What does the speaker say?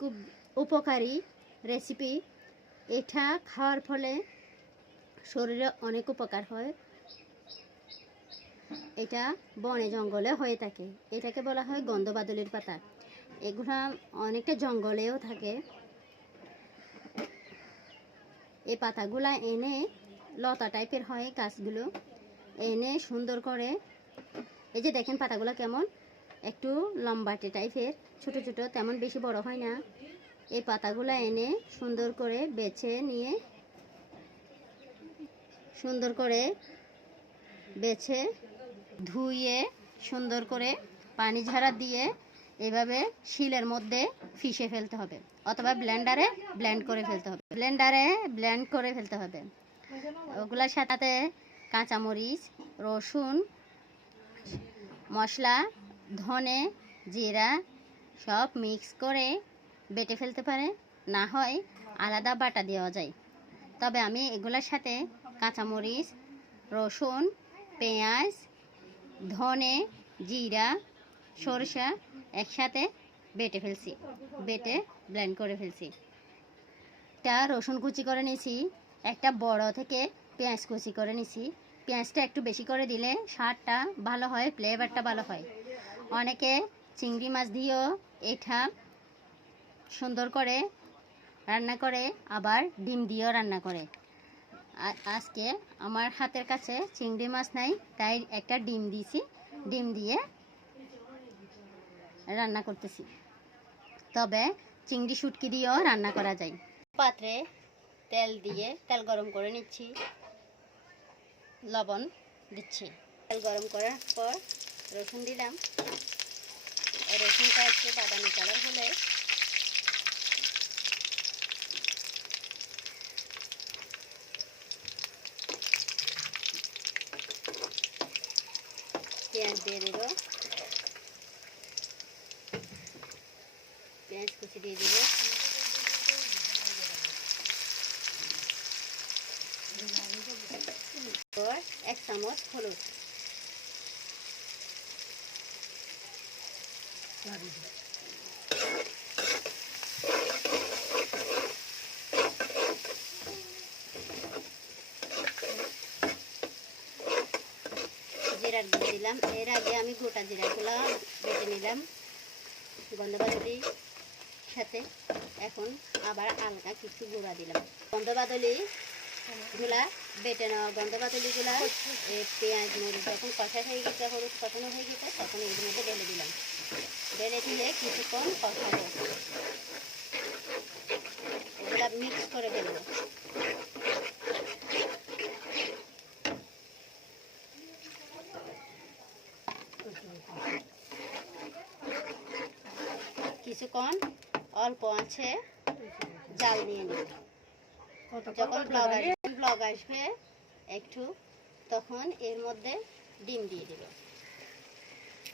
খুব উপকারী রেসিপি এটা খাওয়ার ফলে শরীরে অনেক উপকার হয়। এটা বনে জঙ্গলে হয়ে থাকে। এটাকে বলা হয় গন্ধবাদলির পাতা। এগুলো অনেকটা জঙ্গলেও থাকে। এই পাতাগুলা এনে লতা টাইপের হয় গাছগুলো। এনে সুন্দর করে এই যে দেখেন পাতাগুলো কেমন? একটু লম্বাটে টাইপের ছোট ছোট, তেমন বেশি বড় হয় না। এই পাতাগুলো এনে সুন্দর করে বেছে নিয়ে, সুন্দর করে বেছে, ধুয়ে, সুন্দর করে পানি ঝাড়া দিয়ে এভাবে শিলের মধ্যে ফিশে ফেলতে হবে। অথবা ব্লেন্ডারে ব্লেন্ড করে ফেলতে হবে। ব্লেন্ডারে ব্লেন্ড করে ফেলতে হবে। ওগুলোর সাথে কাঁচামরিচ, রসুন, মশলা ধনে, জিরা সব মিক্স করে বেটে ফেলতে পারে। না হয় আলাদা বাটা দেওয়া যায়। তবে আমি এগুলোর সাথে কাঁচামরিচ, রসুন, পেঁয়াজ, ধনে, জিরা, সরষা একসাথে বেটে ফেলছি। বেটে ব্লেন্ড করে ফেলছি। একটা রসুন কুচি করে নিয়েছি একটা বড় থেকে পেঁয়াজ কুচি করে নিছি। পেঁয়াজটা একটু বেশি করে দিলে স্বাদটা ভালো হয় ফ্লেভারটা ভালো হয়। অনেকে চিংড়ি মাছ দিয়েও এটা সুন্দর করে রান্না করে, আবার ডিম দিয়েও রান্না করে। আজকে আমার হাতের কাছে চিংড়ি মাছ নাই, তাই একটা ডিম দিয়েছি। ডিম দিয়ে রান্না করতেছি। তবে চিংড়ি শুটকি দিয়েও রান্না করা যায়। পাত্রে তেল দিয়ে তেল গরম করে নিচ্ছি। লবণ দিচ্ছি। তেল গরম করার পর রসুন দিলাম। রসুনটা একটু বাদামি কালার হলে পেঁয়াজ দিয়ে দেবো। পেঁয়াজ কুচি দিয়ে দেবো। এক চামচ হলুদ। দিয়ে দিলাম। এর আগে আমি গোটা জিরাগুলো বেটে নিলাম। গন্ধবাদলি সাথে এখন আবার হালকা কিছু গুঁড়া দিলাম। গন্ধবাদলি গুলা বেটে নেওয়া গন্ধবাদলিগুলা এই পেঁয়াজ, মরিচ যখন কষা হয়ে গেছে, হলুদ কষানো হয়ে গেছে, তখন এর মধ্যে ঢেলে দিলাম। ঢেলে দিয়ে কিছুক্ষণ কষাবো এগুলা মিক্স করে ফেলব কিছুক্ষণ অল্প আছে জাল নিয়ে নেব। যখন ব্লগ আসবে ব্লগ আসবে একটু তখন এর মধ্যে ডিম দিয়ে দেবে।